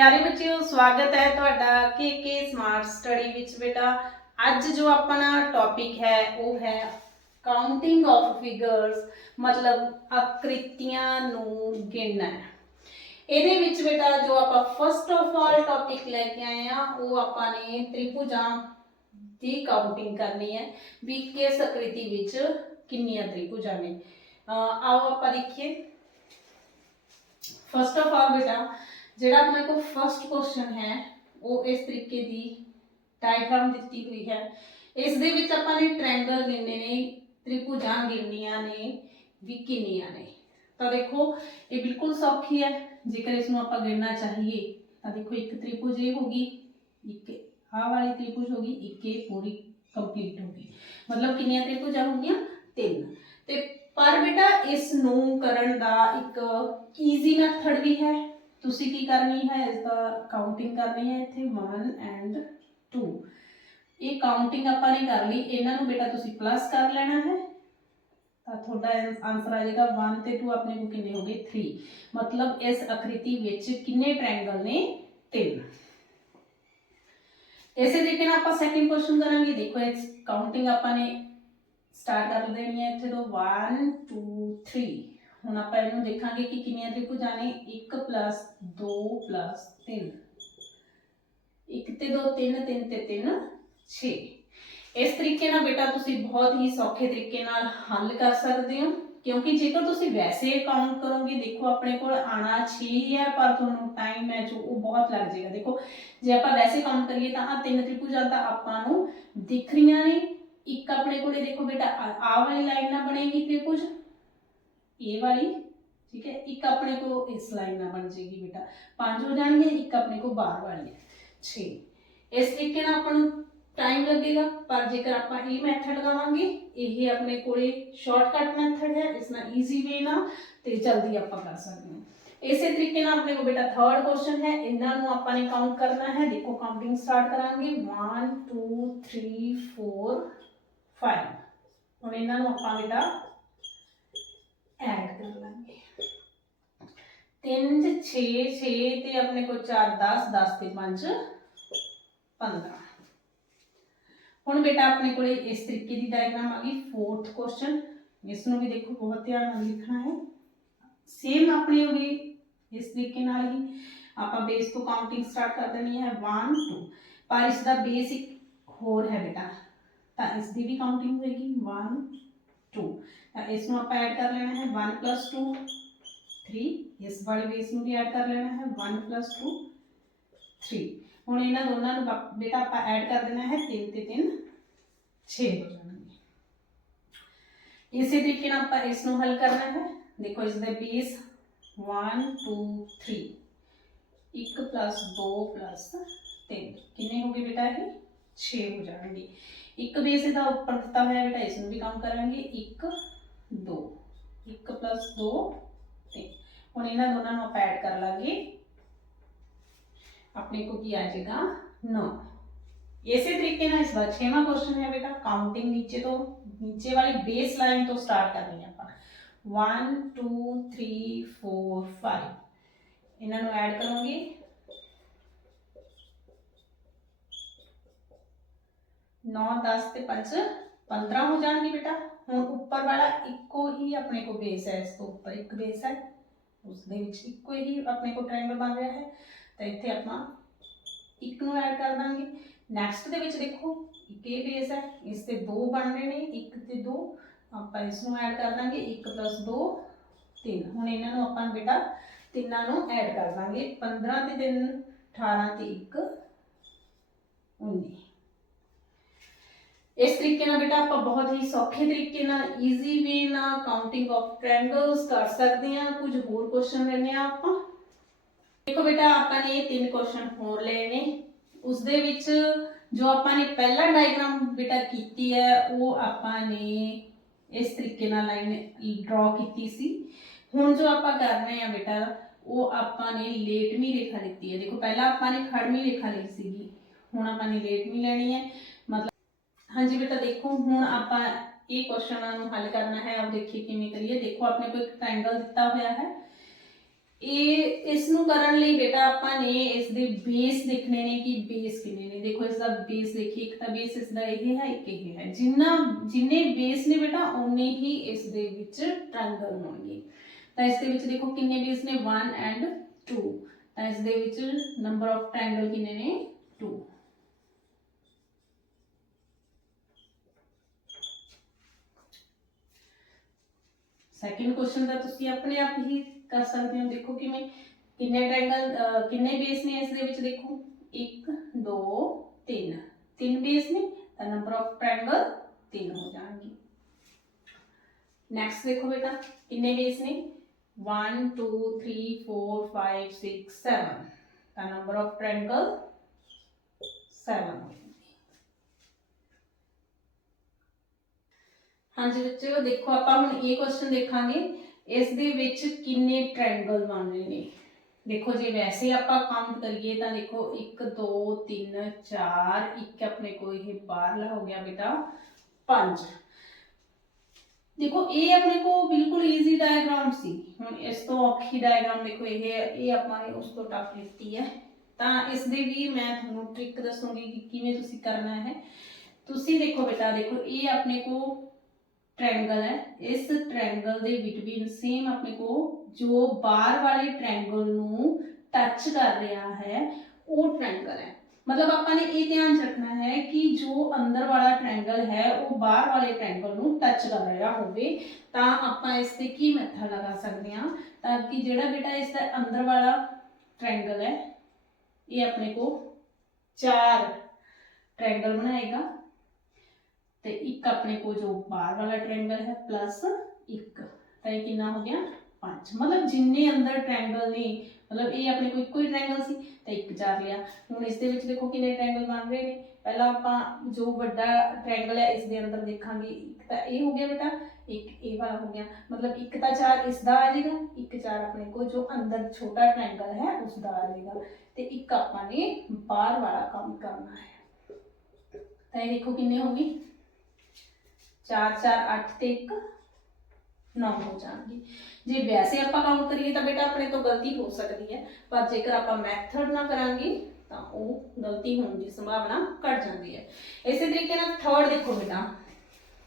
ਪਿਆਰੇ ਬੱਚਿਓ ਸਵਾਗਤ ਹੈ ਤੁਹਾਡਾ ਕੇ ਸਮਾਰਟ ਸਟੱਡੀ ਵਿੱਚ ਬੇਟਾ ਅੱਜ ਜੋ ਆਪਣਾ ਟੌਪਿਕ ਹੈ ਉਹ ਹੈ ਕਾਊਂਟਿੰਗ ਆਫ ਫਿਗਰਸ ਮਤਲਬ ਆਕ੍ਰਿਤੀਆਂ ਨੂੰ ਗਿਣਨਾ ਹੈ ਇਹਦੇ ਵਿੱਚ ਬੇਟਾ ਜੋ ਆਪਾਂ ਫਸਟ ਆਫ ਆਲ ਟੌਪਿਕ ਲੈ ਕੇ ਆਏ ਆ ਉਹ ਆਪਾਂ ਨੇ ਤ੍ਰਿਭੁਜਾਂ ਦੀ ਕਾਊਂਟਿੰਗ ਕਰਨੀ ਹੈ ਵੀ ਕਿਸ ਆਕ੍ਰਿਤੀ ਵਿੱਚ ਕਿੰਨੀਆਂ ਤ੍ਰਿਭੁਜਾਂ ਨੇ ਅਹ ਆਓ ਆਪਾਂ ਦੇਖੀਏ ਫਸਟ ਆਫ ਆਲ ਬੇਟਾ ਜਿਹੜਾ ਆਪਣੇ ਕੋਲ ਫਸਟ ਕੁਐਸਚਨ ਹੈ, ਉਹ ਇਸ ਤਰੀਕੇ ਦੀ ਡਾਇਗਰਾਮ ਦਿੱਤੀ ਹੋਈ ਹੈ। ਇਸ ਦੇ ਵਿੱਚ ਆਪਾਂ ਨੇ ਟ੍ਰਾਇੰਗਲ ਗਿਣਨੇ ਨੇ, ਤ੍ਰਿਭੁਜਾਂ ਗਿਣਨੀਆਂ ਨੇ, ਵੀ ਕਿੰਨੀਆਂ ਨੇ। ਤਾਂ ਦੇਖੋ, ਇਹ ਬਿਲਕੁਲ ਸੌਖੀ ਹੈ। ਜੇਕਰ ਇਸ ਨੂੰ ਆਪਾਂ ਗਿਣਨਾ ਚਾਹੀਏ, ਤਾਂ ਦੇਖੋ, ਇੱਕ ਤ੍ਰਿਭੁਜ ਇਹ ਹੋਗੀ ਇੱਕ ਆਹ ਵਾਲੀ ਤ੍ਰਿਭੁਜ ਹੋਗੀ ਇੱਕ ਇਹ ਪੂਰੀ ਕੰਪਲੀਟ ਹੋਗੀ ਮਤਲਬ ਕਿੰਨੀਆਂ ਤ੍ਰਿਭੁਜਾਂ ਹੋਗੀਆਂ ਤਿੰਨ। ਤੇ ਪਰ ਬੇਟਾ, ਇਸ ਨੂੰ ਕਰਨ ਦਾ ਇੱਕ ਈਜ਼ੀ ਮੈਥਡ ਵੀ ਹੈ। ਤੁਸੀਂ ਕੀ ਕਰਨੀ ਹੈ? ਇਸ ਦਾ ਕਾਊਂਟਿੰਗ ਕਰਨੀ ਹੈ ਇੱਥੇ 1 ਐਂਡ 2 ਇਹ ਕਾਊਂਟਿੰਗ ਆਪਾਂ ਨੇ ਕਰ ਲਈ। ਇਹਨਾਂ ਨੂੰ ਬੇਟਾ ਤੁਸੀਂ ਪਲੱਸ ਕਰ ਲੈਣਾ ਹੈ। ਤਾਂ ਤੁਹਾਡਾ ਆਨਸਰ ਆ ਜਾਏਗਾ 1 ਤੇ 2 ਆਪਣੇ ਕੋਲ ਕਿੰਨੇ ਹੋ ਗਏ? 3 ਮਤਲਬ ਇਸ ਆਕ੍ਰਿਤੀ ਵਿੱਚ ਕਿੰਨੇ ਟ੍ਰਾਇੰਗਲ ਨੇ? 3 ਇਸੇ ਤਰੀਕੇ ਨਾਲ ਆਪਾਂ ਸੈਕਿੰਡ ਕੁਐਸਚਨ ਕਰਾਂਗੇ। ਦੇਖੋ, ਇਸ ਕਾਊਂਟਿੰਗ ਆਪਾਂ ਨੇ ਸਟਾਰਟ ਕਰ ਦੇਣੀ ਹੈ। ਇੱਥੇ ਤੋਂ 1 2 3 ਹੁਣ ਆਪਾਂ ਇਹਨੂੰ ਦੇਖਾਂਗੇ ਕਿ ਕਿੰਨੀਆਂ ਤ੍ਰਿਭੁਜਾਂ ਨੇ 1 2 3 1 ਤੇ 2 3 3 ਤੇ 3 6 ਇਸ ਤਰੀਕੇ ਨਾਲ ਬੇਟਾ ਤੁਸੀਂ ਬਹੁਤ ਹੀ ਸੌਖੇ ਤਰੀਕੇ ਨਾਲ ਹੱਲ ਕਰ ਸਕਦੇ ਹੋ, ਕਿਉਂਕਿ ਜੇਕਰ ਤੁਸੀਂ ਵੈਸੇ ਕਾਊਂਟ ਕਰੋਗੇ, ਦੇਖੋ ਆਪਣੇ ਕੋਲ ਆਣਾ 6 ਹੈ ਪਰ ਤੁਹਾਨੂੰ ਟਾਈਮ ਹੈ ਜੋ, ਉਹ ਬਹੁਤ ਲੱਗ ਜਾਏਗਾ। ਦੇਖੋ, ਜੇ ਆਪਾਂ ਵੈਸੇ ਕਾਊਂਟ ਕਰੀਏ ਤਾਂ ਆ ਤਿੰਨ ਤ੍ਰਿਭੁਜਾਂ ਤਾਂ ਆਪਾਂ ਨੂੰ ਦਿਖ ਰਹੀਆਂ ਨੇ। ਇੱਕ ਆਪਣੇ ਕੋਲੇ ਦੇਖੋ ਬੇਟਾ, ਆ ਵਾਲੀ ਲਾਈਨ ਨਾਲ ਬਣੇਗੀ ਤ੍ਰਿਭੁਜ ਇਹ ਵਾਲੀ ਠੀਕ ਹੈ ਇੱਕ ਆਪਣੇ ਕੋ ਇਸ ਲਾਈਨ ਨਾਲ ਬਣ ਜਾਏਗੀ ਬੇਟਾ ਪੰਜ ਹੋ ਜਾਣਗੇ ਇੱਕ ਆਪਣੇ ਕੋ ਬਾਹਰ ਵਾਲੀ ਹੈ 6 ਇਸ ਤਰੀਕੇ ਨਾਲ ਆਪਾਂ ਨੂੰ ਟਾਈਮ ਲੱਗੇਗਾ ਪਰ ਜੇਕਰ ਆਪਾਂ ਇਹ ਮੈਥਡ ਲਗਾਵਾਂਗੇ ਇਹ ਆਪਣੇ ਕੋਲੇ ਸ਼ਾਰਟਕਟ ਮੈਥਡ ਹੈ ਇਸ ਨਾਲ ਈਜ਼ੀ ਵੇ ਨਾਲ ਤੇ ਜਲਦੀ ਆਪਾਂ ਕਰ ਸਕਦੇ ਹਾਂ ਇਸੇ ਤਰੀਕੇ ਨਾਲ ਆਪਣੇ ਕੋ ਬੇਟਾ ਥਰਡ ਕੁਐਸਚਨ ਹੈ ਇਹਨਾਂ ਨੂੰ ਆਪਾਂ ਨੇ ਕਾਊਂਟ ਕਰਨਾ ਹੈ ਦੇਖੋ ਕਾਊਂਟਿੰਗ ਸਟਾਰਟ ਕਰਾਂਗੇ 1 2 3 4 5 ਹੁਣ ਇਹਨਾਂ ਨੂੰ ਆਪਾਂ ਬੇਟਾ ਐਡ ਕਰ ਲਾਂਗੇ 3 6 6 ਤੇ ਆਪਣੇ ਕੋਲ 4 10 10 ਤੇ 5 15 ਹੁਣ ਬੇਟਾ ਆਪਣੇ ਕੋਲੇ ਇਸ ਤਰੀਕੇ ਦੀ ਡਾਇਗਰਾਮ ਆ ਗਈ ਫੋਰਥ ਕੁਐਸਚਨ ਇਸ ਨੂੰ ਵੀ ਦੇਖੋ ਬਹੁਤ ਧਿਆਨ ਨਾਲ ਲਿਖਣਾ ਹੈ ਸੇਮ ਆਪਣੀ ਹੋ ਗਈ ਇਸ ਤਰੀਕੇ ਨਾਲ ਹੀ ਆਪਾਂ ਬੇਸ ਤੋਂ ਕਾਊਂਟਿੰਗ ਸਟਾਰਟ ਕਰ ਦੇਣੀ ਹੈ 1 2 ਪਰ ਇਸ ਦਾ ਬੇਸ ਇੱਕ ਹੋਰ ਹੈ ਬੇਟਾ ਤਾਂ ਇਸ ਦੀ ਵੀ ਕਾਊਂਟਿੰਗ ਹੋਏਗੀ 1 2 ਤਾਂ ਇਸ ਨੂੰ ਆਪਾਂ ਐਡ ਕਰ ਲੈਣਾ ਹੈ 1 2 3 ਇਸ ਵਾਲੇ ਬੇਸ ਨੂੰ ਵੀ ਐਡ ਕਰ ਲੈਣਾ ਹੈ 1 2 3 ਹੁਣ ਇਹਨਾਂ ਦੋਨਾਂ ਨੂੰ ਬਾ- ਬੇਟਾ ਆਪਾਂ ਐਡ ਕਰ ਦੇਣਾ ਹੈ 3 ਤੇ 3 6 ਹੋ ਜਾਣਗੇ ਇਸੇ ਤਰੀਕੇ ਨਾਲ ਆਪਾਂ ਇਸ ਨੂੰ ਹੱਲ ਕਰਨਾ ਹੈ ਦੇਖੋ ਇਸ ਦਾ ਬੇਸ 1 2 3 1 2 3 ਕਿੰਨੇ ਹੋ ਗਏ ਬੇਟਾ ਇਹ 6 ਹੋ ਜਾਣਗੇ ਇੱਕ ਬੇਸ ਇਹਦਾ ਉੱਪਰ ਦਿੱਤਾ ਹੋਇਆ ਬੇਟਾ ਇਸ ਨੂੰ ਵੀ ਕੰਮ ਕਰਾਂਗੇ 1 2 1 2 3 ਹੁਣ ਇਹਨਾਂ ਦੋਨਾਂ ਨੂੰ ਆਪਾਂ ਐਡ ਕਰ ਲਾਂਗੇ ਆਪਣੇ ਕੋ ਕੀ ਆ ਜਾਏਗਾ 9 ਇਸੇ ਤਰੀਕੇ ਨਾਲ ਇਸ ਦਾ 6ਵਾਂ ਕੁਐਸਚਨ ਹੈ ਬੇਟਾ ਕਾਊਂਟਿੰਗ ਨੀਚੇ ਤੋਂ ਨੀਚੇ ਵਾਲੀ ਬੇਸ ਲਾਈਨ ਤੋਂ ਸਟਾਰਟ ਕਰਨੀ ਹੈ ਆਪਾਂ 1 2 3 4 5 ਇਹਨਾਂ ਨੂੰ 9 10 ਤੇ 5 15 ਹੋ ਜਾਣਗੇ ਬੇਟਾ ਹੁਣ ਉੱਪਰ ਵਾਲਾ ਇੱਕੋ ਹੀ ਆਪਣੇ ਕੋ ਬੇਸ ਹੈ ਇਸ ਤੋਂ ਉੱਪਰ ਇੱਕ ਬੇਸ ਹੈ ਉਸ ਦੇ ਵਿੱਚ ਇੱਕੋ ਹੀ ਆਪਣੇ ਕੋ ਟ੍ਰਾਇੰਗਲ ਬਣ ਰਿਹਾ ਹੈ ਤਾਂ ਇੱਥੇ ਆਪਾਂ ਇੱਕ ਨੂੰ ਐਡ ਕਰ ਦਾਂਗੇ ਨੈਕਸਟ ਦੇ ਵਿੱਚ ਦੇਖੋ ਇੱਕ ਇਹ ਬੇਸ ਹੈ ਇਸ ਤੇ ਦੋ ਬਣ ਰਹੇ ਨੇ ਇੱਕ ਤੇ ਦੋ ਆਪਾਂ ਇਸ ਨੂੰ ਐਡ ਕਰ ਦਾਂਗੇ 1 2 3 ਹੁਣ ਇਹਨਾਂ ਨੂੰ ਆਪਾਂ ਬੇਟਾ ਤਿੰਨਾਂ ਨੂੰ ਐਡ ਕਰ ਦਾਂਗੇ 15 ਤੇ 3 18 ਤੇ 1 19 ਇਸ ਤਰੀਕੇ ਨਾਲ ਬੇਟਾ ਆਪਾਂ ਬਹੁਤ ਹੀ ਸੌਖੇ ਤਰੀਕੇ ਨਾਲ ਈਜ਼ੀ ਵੇ ਨਾਲ ਕਾਊਂਟਿੰਗ ਆਫ ਟ੍ਰਾਇੰਗਲਸ ਕਰ ਸਕਦੇ ਹਾਂ, ਕੁਝ ਹੋਰ ਕੁਐਸਚਨ ਲੈਣੇ ਆ ਆਪਾਂ। ਦੇਖੋ ਬੇਟਾ, ਆਪਾਂ ਨੇ ਇਹ ਤਿੰਨ ਕੁਐਸਚਨ ਹੋਰ ਲਏ ਨੇ। ਉਸ ਦੇ ਵਿੱਚ ਜੋ ਆਪਾਂ ਨੇ ਪਹਿਲਾ ਡਾਇਗਰਾਮ ਬੇਟਾ ਕੀਤੀ ਹੈ, ਉਹ ਆਪਾਂ ਨੇ ਇਸ ਤਰੀਕੇ ਨਾਲ ਲਾਈਨ ਡਰਾ ਕੀਤੀ ਸੀ। ਹੁਣ ਜੋ ਆਪਾਂ ਕਰ ਰਹੇ ਹਾਂ ਬੇਟਾ, ਉਹ ਆਪਾਂ ਨੇ ਲੇਟਵੀਂ ਰੇਖਾ ਦਿੱਤੀ ਹੈ। ਦੇਖੋ, ਪਹਿਲਾਂ ਆਪਾਂ ਨੇ ਖੜਵੀਂ ਰੇਖਾ ਲਈ ਸੀਗੀ। ਹੁਣ ਆਪਾਂ ਨੇ ਲੇਟਵੀਂ ਲੈਣੀ ਹੈ। ਹਾਂਜੀ ਬੇਟਾ, ਦੇਖੋ, ਹੁਣ ਆਪਾਂ ਇਹ ਕੁਐਸਚਨਾਂ ਨੂੰ ਹੱਲ ਕਰਨਾ ਹੈ ਆਓ ਦੇਖੀਏ ਕਿਵੇਂ ਕਰੀਏ। ਦੇਖੋ, ਆਪਣੇ ਕੋਲ ਇੱਕ ਟ੍ਰਾਇੰਗਲ ਦਿੱਤਾ ਹੋਇਆ ਹੈ। ਇਹ, ਇਸ ਨੂੰ ਕਰਨ ਲਈ ਬੇਟਾ ਆਪਾਂ ਨੇ ਇਸ ਦੇ ਬੇਸ ਦੇਖਣੇ ਨੇ ਕਿ ਬੇਸ ਕਿੰਨੇ ਨੇ। ਦੇਖੋ, ਇਸ ਦਾ ਬੇਸ ਦੇਖੀਏ, ਇੱਕ ਤਾਂ ਬੇਸ ਇਸ ਦਾ ਇਹ ਹੈ, ਇੱਕ ਇਹ ਹੈ। ਜਿੰਨਾ, ਜਿੰਨੇ ਬੇਸ ਨੇ ਬੇਟਾ ਉਨੇ ਹੀ ਇਸ ਦੇ ਵਿੱਚ ਟ੍ਰਾਇੰਗਲ ਹੋਣਗੇ। ਤਾਂ ਇਸ ਦੇ ਵਿੱਚ ਦੇਖੋ ਕਿੰਨੇ ਬੇਸ ਨੇ? 1 ਐਂਡ 2 ਤਾਂ ਇਸ ਦੇ ਵਿੱਚ ਨੰਬਰ ਆਫ ਟ੍ਰਾਇੰਗਲ ਕਿੰਨੇ ਨੇ? 2 ਸੈਕਿੰਡ ਕੁਐਸਚਨ ਦਾ ਤੁਸੀਂ ਆਪਣੇ ਆਪ ਹੀ ਕਰ ਸਕਦੇ ਹੋ ਦੇਖੋ ਕਿਵੇਂ ਕਿੰਨੇ ਟ੍ਰਾਇੰਗਲ ਕਿੰਨੇ ਬੇਸ ਨੇ ਇਸ ਦੇ ਵਿੱਚ ਦੇਖੋ 1 2 3 ਤਿੰਨ ਬੇਸ ਨੇ ਤਾਂ ਨੰਬਰ ਆਫ ਟ੍ਰਾਇੰਗਲ 3 ਹੋ ਜਾਣਗੇ ਨੈਕਸਟ ਦੇਖੋ ਬੇਟਾ ਕਿੰਨੇ ਬੇਸ ਨੇ 1 2 3 4 5 6 7 ਤਾਂ ਨੰਬਰ ਆਫ ਟ੍ਰਾਇੰਗਲ 7 ਹਾਂਜੀ ਬੱਚਿਓ ਦੇਖੋ ਆਪਾਂ ਹੁਣ ਇਹ ਕੁਐਸਚਨ ਦੇਖਾਂਗੇ ਇਸ ਦੇ ਵਿੱਚ ਕਿੰਨੇ ਟ੍ਰਾਇੰਗਲ ਬਣ ਰਹੇ ਨੇ ਦੇਖੋ ਜੇ ਵੈਸੇ ਆਪਾਂ ਕਾਊਂਟ ਕਰੀਏ ਤਾਂ ਦੇਖੋ 1 2 3 4 ਇੱਕ ਆਪਣੇ ਕੋਲ ਇਹ ਬਾਹਰਲਾ ਹੋ ਗਿਆ ਬੇਟਾ 5 ਦੇਖੋ ਇਹ ਆਪਣੇ ਕੋ ਬਿਲਕੁਲ ਈਜ਼ੀ ਡਾਇਗਰਾਮ ਸੀ ਹੁਣ ਇਸ ਤੋਂ ਔਖੀ ਡਾਇਗਰਾਮ ਦੇਖੋ ਇਹ ਇਹ ਆਪਾਂ ਨੇ ਉਸ ਤੋਂ ਟਫ ਲਿੱਤੀ ਹੈ ਤਾਂ ਇਸ ਦੇ ਵੀ ਮੈਂ ਤੁਹਾਨੂੰ ਟ੍ਰਿਕ ਦੱਸੂਗੀ ਕਿ ਕਿਵੇਂ ਤੁਸੀਂ ਕਰਨਾ ਹੈ ਤੁਸੀਂ ਦੇਖੋ ਬੇਟਾ ਦੇਖੋ ਇਹ ਆਪਣੇ ਕੋ ट्रायंगल है इस ट्रायंगल ਦੇ ਬਿਟਵੀਨ ਸੇਮ ਆਪਣੇ ਕੋ ਜੋ ਬਾਹਰ ਵਾਲੇ ਟ੍ਰਾਇੰਗਲ ਨੂੰ ਟੱਚ ਕਰ ਰਿਹਾ ਹੈ ਉਹ ਟ੍ਰਾਇੰਗਲ ਹੈ ਮਤਲਬ ਆਪਾਂ ਨੇ ਇਹ ਧਿਆਨ 'ਚ ਰੱਖਣਾ ਹੈ ਕਿ ਜੋ ਅੰਦਰ ਵਾਲਾ ਟ੍ਰਾਇੰਗਲ ਹੈ ਉਹ ਬਾਹਰ ਵਾਲੇ ਟ੍ਰਾਇੰਗਲ ਨੂੰ ਟੱਚ ਕਰ ਰਿਹਾ ਹੋਵੇ ਤਾਂ ਆਪਾਂ ਇਸ ਤੇ ਕੀ ਮੈਥਡ ਲਗਾ ਸਕਦੇ ਹਾਂ ਤਾਂ ਕਿ ਜਿਹੜਾ ਬੇਟਾ ਇਸ ਦਾ ਅੰਦਰ ਵਾਲਾ ਟ੍ਰਾਇੰਗਲ ਹੈ ਇਹ ਆਪਣੇ ਕੋ ਚਾਰ ਟ੍ਰਾਇੰਗਲ ਬਣਾਏਗਾ ਤੇ ਇੱਕ ਆਪਣੇ ਕੋਲ ਜੋ ਬਾਹਰ ਵਾਲਾ ਟ੍ਰਾਇੰਗਲ ਹੈ ਪਲੱਸ 1 ਤਾਂ ਇਹ ਕਿੰਨਾ ਹੋ ਗਿਆ? 5 ਮਤਲਬ ਜਿੰਨੇ ਅੰਦਰ ਟ੍ਰਾਇੰਗਲ ਨੇ, ਮਤਲਬ ਇਹ ਆਪਣੇ ਕੋਲ ਇੱਕੋ ਹੀ ਟ੍ਰਾਇੰਗਲ ਸੀ, ਤਾਂ ਇੱਕ ਚਾਰ ਲਿਆ ਹੁਣ ਇਸ ਦੇ ਵਿੱਚ ਦੇਖੋ ਕਿੰਨੇ ਟ੍ਰਾਇੰਗਲ ਬਣ ਰਹੇ ਨੇ। ਪਹਿਲਾਂ ਆਪਾਂ ਜੋ ਵੱਡਾ ਟ੍ਰਾਇੰਗਲ ਹੈ, ਇਸ ਦੇ ਅੰਦਰ ਦੇਖਾਂਗੇ। ਇੱਕ ਤਾਂ ਇਹ ਹੋ ਗਿਆ ਬੇਟਾ, ਇੱਕ ਇਹ ਵਾਲਾ ਹੋ ਗਿਆ। ਮਤਲਬ ਇੱਕ ਤਾਂ ਚਾਰ ਇਸ ਦਾ ਆ ਜਾਏਗਾ, ਇੱਕ ਚਾਰ ਆਪਣੇ ਕੋਲ ਜੋ ਅੰਦਰ ਛੋਟਾ ਟ੍ਰਾਇੰਗਲ ਹੈ, ਉਸ ਦਾ ਆ ਜਾਏਗਾ। ਤੇ ਇੱਕ ਆਪਾਂ ਨੇ ਬਾਹਰ ਵਾਲਾ ਕੰਮ ਕਰਨਾ ਹੈ। ਤਾਂ ਇਹ ਦੇਖੋ ਕਿੰਨੇ ਹੋ ਗਏ? 4 4 8 ਤੇ 1 9 ਹੋ ਜਾਣਗੇ ਜੇ ਵੈਸੇ ਆਪਾਂ ਕਾਊਂਟ ਕਰੀਏ ਤਾਂ ਬੇਟਾ ਆਪਣੇ ਤੋਂ ਗਲਤੀ ਹੋ ਸਕਦੀ ਹੈ ਪਰ ਜੇਕਰ ਆਪਾਂ ਮੈਥਡ ਨਾ ਕਰਾਂਗੇ ਤਾਂ ਉਹ ਗਲਤੀ ਹੋਣ ਦੀ ਸੰਭਾਵਨਾ ਘਟ ਜਾਂਦੀ ਹੈ ਇਸੇ ਤਰੀਕੇ ਨਾਲ ਥਰਡ ਦੇਖੋ ਬੇਟਾ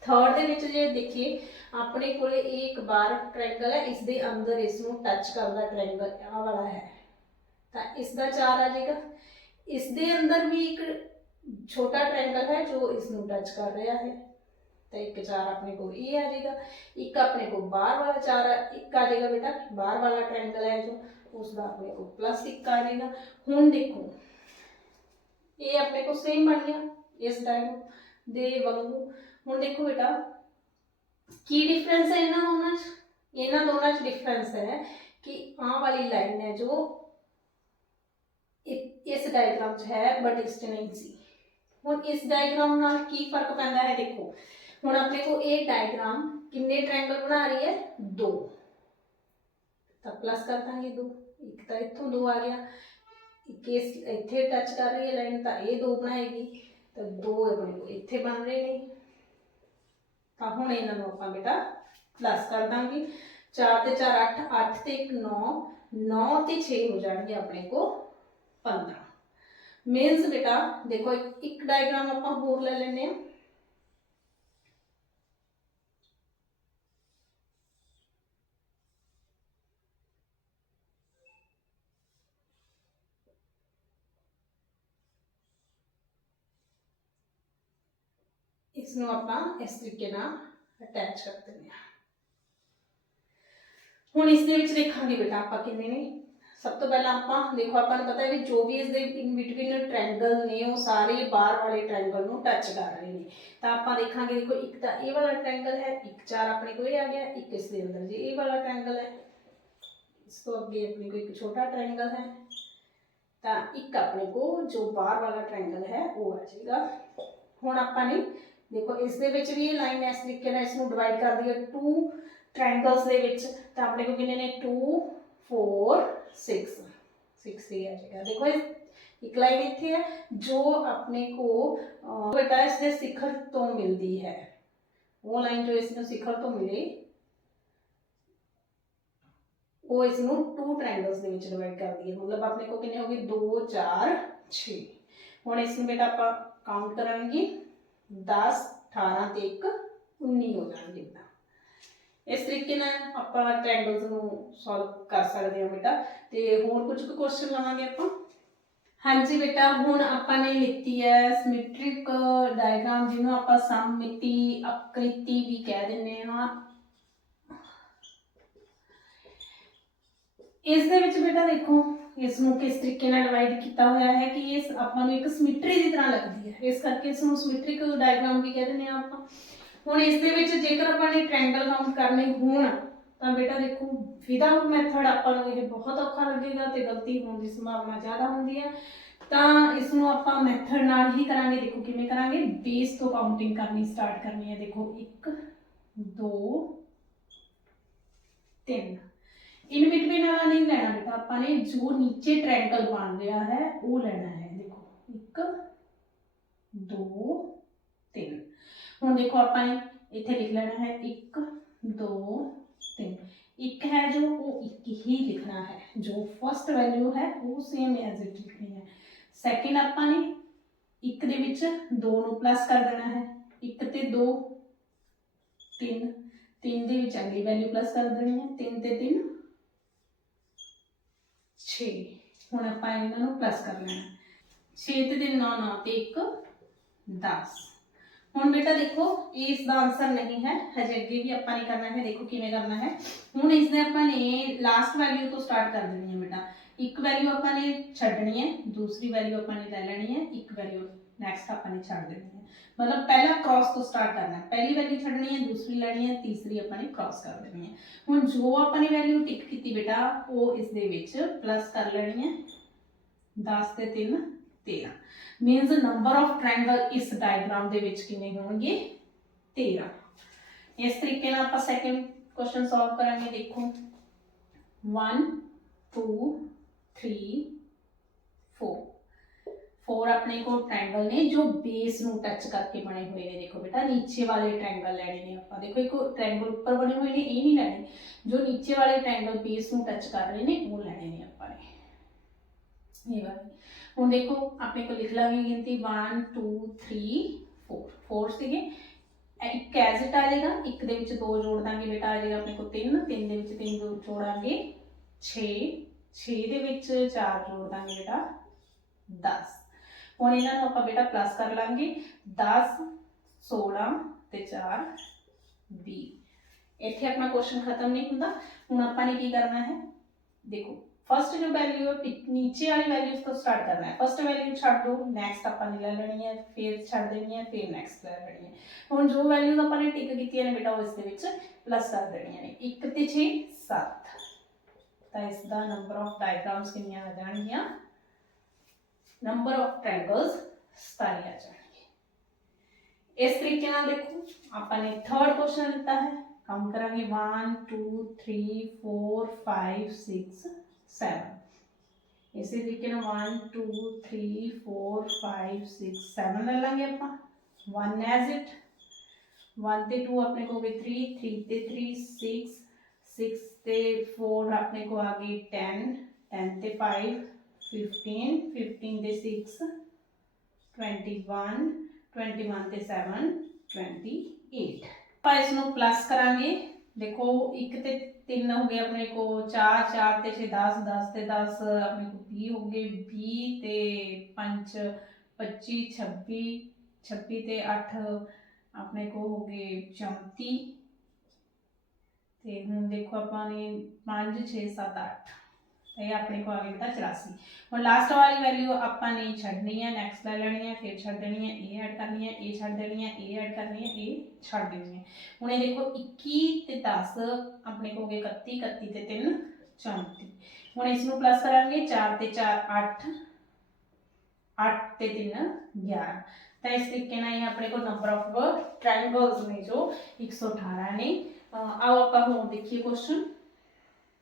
ਥਰਡ ਦੇ ਵਿੱਚ ਜੇ ਦੇਖੀਏ ਆਪਣੇ ਕੋਲੇ ਇਹ ਇੱਕ ਬਾਰ ਟ੍ਰਾਇੰਗਲ ਹੈ ਇਸ ਦੇ ਅੰਦਰ ਇਸ ਨੂੰ ਟੱਚ ਕਰਦਾ ਟ੍ਰਾਇੰਗਲ ਆਹ ਵਾਲਾ ਹੈ ਤਾਂ ਇਸ ਦਾ 4 ਆ ਜਾਏਗਾ ਇਸ ਦੇ ਅੰਦਰ ਵੀ ਇੱਕ ਛੋਟਾ ਟ੍ਰਾਇੰਗਲ ਹੈ ਜੋ ਇਸ ਨੂੰ ਟੱਚ ਕਰ ਰਿਹਾ ਹੈ ਤਾਂ ਇੱਕ ਚਾਰ ਆਪਣੇ ਕੋਲ ਇਹ ਆ ਜਾਏਗਾ ਇੱਕ ਆਪਣੇ ਕੋਲ ਬਾਹਰ ਵਾਲਾ ਚਾਰ ਆ- ਇੱਕ ਆ ਜਾਏਗਾ ਬੇਟਾ ਬਾਹਰ ਵਾਲਾ ਟ੍ਰਾਇੰਗਲ ਹੈ ਜੋ ਉਸ ਦਾ ਆਪਣੇ ਕੋਲ ਪਲੱਸ ਇੱਕ ਆ ਜਾਏਗਾ ਹੁਣ ਦੇਖੋ ਇਹ ਆਪਣੇ ਕੋਲ ਸੇਮ ਬਣ ਗਿਆ ਇਸ ਟਾਈਮ ਦੇ ਵਾਂਗੂ ਹੁਣ ਦੇਖੋ ਬੇਟਾ ਕੀ ਡਿਫਰੈਂਸ ਹੈ ਇਹਨਾਂ ਦੋਨਾਂ 'ਚ ਇਹਨਾਂ ਦੋਨਾਂ 'ਚ ਡਿਫਰੈਂਸ ਹੈ ਕਿ ਆਹ ਵਾਲੀ ਲਾਈਨ ਹੈ ਜੋ ਇ- ਇਸ ਡਾਇਗਰਾਮ 'ਚ ਹੈ ਬਟ ਇਸ 'ਚ ਨਹੀਂ ਸੀ ਹੁਣ ਇਸ ਡਾਇਗਰਾਮ ਨਾਲ ਕੀ ਫਰਕ ਪੈਂਦਾ ਹੈ ਦੇਖੋ हूँ अपने को एक डायग्राम किन्ने ट्रायंगल बना रही है? दो। तो प्लस कर देंगे दो। एक तो इतों दो आ गया। केस इतने टच कर रही है लाइन तो ये दो बनाएगी। तो दो अपने को इतने बन रहे हैं। तो हूँ इन्हों आप बेटा प्लस कर देंगे। चार तो चार अठ अठ तो एक नौ। नौ तो छे हो जाएँगे अपने को पंद्रह। मीनस बेटा देखो एक, एक डायग्राम आप होर ले लें ਲੈ ਲੈਨੇ ਆ ਇਸ ਨੂੰ ਆਪਾਂ ਇਸ ਤਰੀਕੇ ਨਾਲ ਅਟੈਚ ਕਰ ਦਿੰਦੇ ਹਾਂ ਹੁਣ ਇਸ ਦੇ ਵਿੱਚ ਦੇਖਾਂਗੇ ਬੇਟਾ ਆਪਾਂ ਕਿੰਨੇ ਨੇ ਸਭ ਤੋਂ ਪਹਿਲਾਂ ਆਪਾਂ ਦੇਖੋ ਆਪਾਂ ਨੂੰ ਪਤਾ ਹੈ ਵੀ ਜੋ ਵੀ ਇਸ ਦੇ ਇਨ ਬਿਟਵੀਨ ਟ੍ਰਾਇੰਗਲ ਨੇ ਉਹ ਸਾਰੇ ਬਾਹਰ ਵਾਲੇ ਟ੍ਰਾਇੰਗਲ ਨੂੰ ਟੱਚ ਕਰ ਰਹੇ ਨੇ ਤਾਂ ਆਪਾਂ ਦੇਖਾਂਗੇ ਦੇਖੋ ਇੱਕ ਤਾਂ ਇਹ ਵਾਲਾ ਟ੍ਰਾਇੰਗਲ ਹੈ ਇੱਕ ਚਾਰ ਆਪਣੇ ਕੋਲ ਇਹ ਆ ਗਿਆ ਇੱਕ ਇਸ ਦੇ ਅੰਦਰ ਜੇ ਇਹ ਵਾਲਾ ਟ੍ਰਾਇੰਗਲ ਹੈ ਇਸ ਤੋਂ ਅੱਗੇ ਆਪਣੇ ਕੋਲ ਇੱਕ ਛੋਟਾ ਟ੍ਰਾਇੰਗਲ ਹੈ ਤਾਂ ਇੱਕ ਆਪਣੇ ਕੋਲ ਜੋ ਬਾਹਰ ਵਾਲਾ ਟ੍ਰਾਇੰਗਲ ਹੈ ਉਹ ਆ ਜਾਏਗਾ ਹੁਣ ਆਪਾਂ ਨੇ ਦੇਖੋ, ਇਸ ਦੇ ਵਿੱਚ ਵੀ ਇਹ ਲਾਈਨ ਇਸ ਤਰੀਕੇ ਨਾਲ ਇਸ ਨੂੰ ਡਿਵਾਈਡ ਕਰਦੀ ਹੈ ਟੂ ਟ੍ਰਾਇੰਗਲਸ ਦੇ ਵਿੱਚ ਤਾਂ ਆਪਣੇ ਕੋਲ ਕਿੰਨੇ ਨੇ? 2 4 6 6 ਇਹ ਆ ਜਾਏਗਾ ਦੇਖੋ ਇੱਕ ਲਾਈਨ ਇੱਥੇ ਹੈ, ਜੋ ਆਪਣੇ ਕੋ ਬੇਟਾ ਇਸ ਦੇ ਸਿਖਰ ਤੋਂ ਮਿਲਦੀ ਹੈ। ਉਹ ਲਾਈਨ ਜੋ ਇਸ ਨੂੰ ਸਿਖਰ ਤੋਂ ਮਿਲੇ, ਉਹ ਇਸ ਨੂੰ ਟੂ ਟ੍ਰਾਇੰਗਲਸ ਦੇ ਵਿੱਚ ਡਿਵਾਈਡ ਕਰਦੀ ਹੈ ਮਤਲਬ ਆਪਣੇ ਕੋਲ ਕਿੰਨੇ ਹੋ ਗਏ? 2 4 6 ਹੁਣ ਇਸ ਨੂੰ ਬੇਟਾ ਆਪਾਂ ਕਾਊਂਟ ਕਰਾਂਗੇ। 10 18 ਤੇ 1 19 ਹੋ ਜਾਣਗੇ ਬੇਟਾ ਇਸ ਤਰੀਕੇ ਨਾਲ ਆਪਾਂ ਟ੍ਰਾਇੰਗਲਸ ਨੂੰ ਸੋਲਵ ਕਰ ਸਕਦੇ ਹਾਂ ਬੇਟਾ। ਤੇ ਹੋਰ ਕੁਝ ਕੁ ਕੁਐਸਚਨ ਲਵਾਂਗੇ ਆਪਾਂ? ਹਾਂਜੀ ਬੇਟਾ, ਹੁਣ ਆਪਾਂ ਨੇ ਲਿੱਤੀ ਹੈ ਸਿਮੈਟ੍ਰਿਕ ਡਾਇਗ੍ਰਾਮ ਜਿਹਨੂੰ ਆਪਾਂ ਸਮਮਿਤੀ ਅਕ੍ਰਿਤੀ ਵੀ ਕਹਿ ਦਿੰਦੇ ਹਾਂ। ਇਸ ਦੇ ਵਿੱਚ ਬੇਟਾ ਦੇਖੋ ਇਸ ਨੂੰ ਕਿਸ ਤਰੀਕੇ ਨਾਲ ਡਿਵਾਈਡ ਕੀਤਾ ਹੋਇਆ ਹੈ ਕਿ ਇਹ ਆਪਾਂ ਨੂੰ ਇੱਕ ਸਿਮੈਟਰੀ ਦੀ ਤਰ੍ਹਾਂ ਲੱਗਦੀ ਹੈ। ਇਸ ਕਰਕੇ ਇਸ ਨੂੰ ਸਿਮੈਟ੍ਰਿਕ ਡਾਇਗਰਾਮ ਵੀ ਕਹਿ ਦਿੰਦੇ ਹਾਂ ਆਪਾਂ। ਹੁਣ ਇਸ ਦੇ ਵਿੱਚ ਜੇਕਰ ਆਪਾਂ ਨੇ ਟ੍ਰਾਇੰਗਲ ਕਾਊਂਟ ਕਰਨੇ ਹੋਣ, ਤਾਂ ਬੇਟਾ ਦੇਖੋ ਵਿਦਆਊਟ ਮੈਥਡ ਆਪਾਂ ਨੂੰ ਇਹ ਬਹੁਤ ਔਖਾ ਲੱਗੇਗਾ ਤੇ ਗਲਤੀ ਹੋਣ ਦੀ ਸੰਭਾਵਨਾ ਜ਼ਿਆਦਾ ਹੁੰਦੀ ਹੈ। ਤਾਂ ਇਸ ਨੂੰ ਆਪਾਂ ਮੈਥਡ ਨਾਲ ਹੀ ਕਰਾਂਗੇ। ਦੇਖੋ ਕਿਵੇਂ ਕਰਾਂਗੇ? ਬੇਸ ਤੋਂ ਕਾਊਂਟਿੰਗ ਕਰਨੀ ਸਟਾਰਟ ਕਰਨੀ ਹੈ। ਦੇਖੋ 1 2 3 ਇਨ ਬਿਟਵੀਨ ਵਾਲਾ ਨਹੀਂ ਲੈਣਾ ਬੇਟਾ ਆਪਾਂ ਨੇ ਜੋ ਨੀਚੇ ਟ੍ਰਾਇੰਗਲ ਬਣ ਰਿਹਾ ਹੈ ਉਹ ਲੈਣਾ ਹੈ ਦੇਖੋ 1 2 3 ਹੁਣ ਦੇਖੋ ਆਪਾਂ ਨੇ ਇੱਥੇ ਲਿਖ ਲੈਣਾ ਹੈ 1 2 3 ਇੱਕ ਹੈ ਜੋ ਉਹ ਇੱਕ ਹੀ ਲਿਖਣਾ ਹੈ ਜੋ ਫਸਟ ਵੈਲਿਊ ਹੈ ਉਹ ਸੇਮ ਐਜ਼ ਇਟ ਲਿਖਣੀ ਹੈ ਸੈਕਿੰਡ ਆਪਾਂ ਨੇ ਇੱਕ ਦੇ ਵਿੱਚ 2 ਨੂੰ ਪਲੱਸ ਕਰ ਦੇਣਾ ਹੈ ਇੱਕ ਤੇ 2 3 3 ਦੇ ਵਿੱਚ ਅਗਲੀ ਵੈਲਿਊ ਪਲੱਸ ਕਰ ਦੇਣੀ ਹੈ 3 ਤੇ 3 6 ਹੁਣ ਆਪਾਂ ਇਹਨਾਂ ਨੂੰ ਪਲੱਸ ਕਰ ਲੈਣਾ 6 ਤੇ 3 9 9 ਤੇ 1 10 ਹੁਣ ਬੇਟਾ ਦੇਖੋ ਇਸ ਦਾ ਆਨਸਰ ਨਹੀਂ ਹੈ ਹਜੇ ਅੱਗੇ ਵੀ ਆਪਾਂ ਨੇ ਕਰਨਾ ਹੈ ਦੇਖੋ ਕਿਵੇਂ ਕਰਨਾ ਹੈ ਹੁਣ ਇਸ ਦੇ ਆਪਾਂ ਨੇ ਲਾਸਟ ਵੈਲਿਊ ਤੋਂ ਸਟਾਰਟ ਕਰ ਦੇਣੀ ਹੈ ਬੇਟਾ ਇੱਕ ਵੈਲਿਊ ਆਪਾਂ ਨੇ ਛੱਡਣੀ ਹੈ ਦੂਸਰੀ ਵੈਲਿਊ ਆਪਾਂ ਨੇ ਲੈ ਲੈਣੀ ਹੈ ਇੱਕ ਵੈਲਿਊ ਨੈਕਸਟ ਆਪਾਂ ਨੇ ਛੱਡ ਦੇਣੀ ਹੈ ਮਤਲਬ ਪਹਿਲਾ ਕ੍ਰਾਸ ਤੋਂ ਸਟਾਰਟ ਕਰਨਾ ਹੈ ਪਹਿਲੀ ਵੈਲਿਊ ਛੱਡਣੀ ਹੈ ਦੂਸਰੀ ਲੈਣੀ ਹੈ ਤੀਸਰੀ ਆਪਾਂ ਨੇ ਕ੍ਰਾਸ ਕਰ ਦੇਣੀ ਹੈ ਹੁਣ ਜੋ ਆਪਾਂ ਨੇ ਵੈਲਿਊ ਟਿਕ ਕੀਤੀ ਬੇਟਾ ਉਹ ਇਸ ਦੇ ਵਿੱਚ ਪਲੱਸ ਕਰ ਲੈਣੀ ਹੈ 10 ਤੇ 3 13 ਮੀਨਸ ਨੰਬਰ ਆਫ ਟ੍ਰਾਇੰਗਲ ਇਸ ਡਾਇਗਰਾਮ ਦੇ ਵਿੱਚ ਕਿੰਨੇ ਹੋਣਗੇ 13 ਇਸ ਤਰੀਕੇ ਨਾਲ ਆਪਾਂ ਸੈਕੰਡ ਕੁਐਸਚਨ ਸੋਲਵ ਕਰਾਂਗੇ ਦੇਖੋ 1 2 3 4 4 ਆਪਣੇ ਕੋਲ ਟ੍ਰਾਇੰਗਲ ਨੇ, ਜੋ ਬੇਸ ਨੂੰ ਟੱਚ ਕਰਕੇ ਬਣੇ ਹੋਏ ਨੇ। ਦੇਖੋ ਬੇਟਾ, ਨੀਚੇ ਵਾਲੇ ਟ੍ਰਾਇੰਗਲ ਲੈਣੇ ਨੇ ਆਪਾਂ। ਦੇਖੋ ਇੱਕ ਟ੍ਰਾਇੰਗਲ ਉੱਪਰ ਬਣੇ ਹੋਏ ਨੇ, ਇਹ ਨਹੀਂ ਲੈਣੇ। ਜੋ ਨੀਚੇ ਵਾਲੇ ਟ੍ਰਾਇੰਗਲ ਬੇਸ ਨੂੰ ਟੱਚ ਕਰ ਰਹੇ ਨੇ, ਉਹ ਲੈਣੇ ਨੇ ਆਪਾਂ ਨੇ। ਇਹ ਵਾਲੇ। ਹੁਣ ਦੇਖੋ, ਆਪਣੇ ਕੋਲ ਲਿਖ ਲਾਂਗੇ ਗਿਣਤੀ। 1 2 3 4 4 ਸੀਗੇ। ਇਹ ਇੱਕ ਐਜ਼ ਆ ਜਾਏਗਾ। ਇੱਕ ਦੇ ਵਿੱਚ ਦੋ ਜੋੜ ਦਾਂਗੇ ਬੇਟਾ, ਆ ਜਾਏਗਾ ਆਪਣੇ ਕੋਲ 3 3 ਦੇ ਵਿੱਚ 3 ਦੋ ਜੋੜਾਂਗੇ। 6 6 ਦੇ ਵਿੱਚ 4 ਜੋੜ ਦਾਂਗੇ ਬੇਟਾ। 10 ਹੁਣ ਇਹਨਾਂ ਨੂੰ ਆਪਾਂ ਬੇਟਾ ਪਲੱਸ ਕਰ ਲਾਂਗੇ। 10 16 ਤੇ 4 20 ਇੱਥੇ ਆਪਣਾ ਕੁਐਸਚਨ ਖਤਮ ਨਹੀਂ ਹੁੰਦਾ। ਹੁਣ ਆਪਾਂ ਨੇ ਕੀ ਕਰਨਾ ਹੈ? ਦੇਖੋ ਫਸਟ ਜੋ ਵੈਲਿਊ ਹੈ ਪਿ- ਨੀਚੇ ਵਾਲੀ ਵੈਲਿਊ ਤੋਂ ਸਟਾਰਟ ਕਰਨਾ ਹੈ। ਫਸਟ ਵੈਲਿਊ ਛੱਡ ਦੋ ਨੈਕਸਟ ਆਪਾਂ ਨੇ ਲੈ ਲੈਣੀ ਹੈ, ਫਿਰ ਛੱਡ ਦੇਣੀ ਹੈ, ਫਿਰ ਨੈਕਸਟ ਲੈ ਲੈਣੀ ਹੈ। ਹੁਣ ਜੋ ਵੈਲਿਊਜ਼ ਆਪਾਂ ਨੇ ਟਿਕ ਕੀਤੀਆਂ ਨੇ ਬੇਟਾ, ਉਹ ਇਸ ਦੇ ਵਿੱਚ ਪਲੱਸ ਕਰ ਦੇਣੀਆਂ ਨੇ। 1 ਤੇ 6 7 ਤਾਂ ਇਸ ਦਾ ਨੰਬਰ ਆਫ ਡਾਇਗਰਾਮਸ ਕਿੰਨੀਆਂ ਆ ਜਾਣਗੀਆਂ? नंबर ऑफ़ ट्रायंगल्स आ जाएँगे। इस तरीके ना देखो, आपने थर्ड क्वेश्चन लेता है। काउंट करेंगे one two three four five six seven इसी तरीके ना one two three four five six seven ले लेंगे अपन वन एज इट वन ते टू अपने को हो थ्री थ्री ते थ्री सिक्स सिक्स ते फोर अपने को आ गई टेन टेन ते फाइव 15 15 ਤੇ 6 21 21 ਤੇ 7 28 ਆਪਾਂ ਇਸ ਨੂੰ ਪਲੱਸ ਕਰਾਂਗੇ। ਦੇਖੋ, ਇੱਕ ਤੇ 3 ਹੋ ਗਏ ਆਪਣੇ ਕੋ 4 4 ਤੇ 6 10 10 ਤੇ 10 ਆਪਣੇ ਕੋ 20 ਹੋ ਗਏ 20 ਤੇ 5 25 26 26 ਤੇ 8 ਆਪਣੇ ਕੋ ਹੋ ਗਏ 34 ਤੇ ਹੁਣ ਦੇਖੋ ਆਪਾਂ ਨੇ 5 6 7 8 ਇਹ ਆਪਣੇ ਕੋਲ ਆ ਗਿਆ ਬੇਟਾ 84 ਹੁਣ ਲਾਸਟ ਵਾਲੀ ਵੈਲਿਊ ਆਪਾਂ ਨੇ ਛੱਡਣੀ ਹੈ ਨੈਕਸਟ ਲੈ ਲੈਣੀ ਹੈ, ਫਿਰ ਛੱਡ ਦੇਣੀ ਹੈ, ਇਹ ਐਡ ਕਰਨੀ ਹੈ, ਇਹ ਛੱਡ ਦੇਣੀ ਹੈ, ਇਹ ਐਡ ਕਰਨੀ ਹੈ, ਇਹ ਛੱਡ ਦੇਣੀ ਹੈ। ਹੁਣ ਇਹ ਦੇਖੋ 21 ਤੇ 10 ਆਪਣੇ ਕੋ ਹੋ ਗਏ 31 31 ਤੇ 3 34 ਹੁਣ ਇਸ ਨੂੰ ਪਲੱਸ ਕਰਾਂਗੇ 4 ਤੇ 4 8 8 ਤੇ 3 11 ਤਾਂ ਇਸ ਤਰੀਕੇ ਨਾਲ ਇਹ ਆਪਣੇ ਕੋਲ ਨੰਬਰ ਆਫ ਟ੍ਰਾਇੰਗਲਸ ਨੇ ਜੋ 118 ਨੇ। ਆਓ ਆਪਾਂ ਹੁਣ ਦੇਖੀਏ ਕੁਐਸਚਨ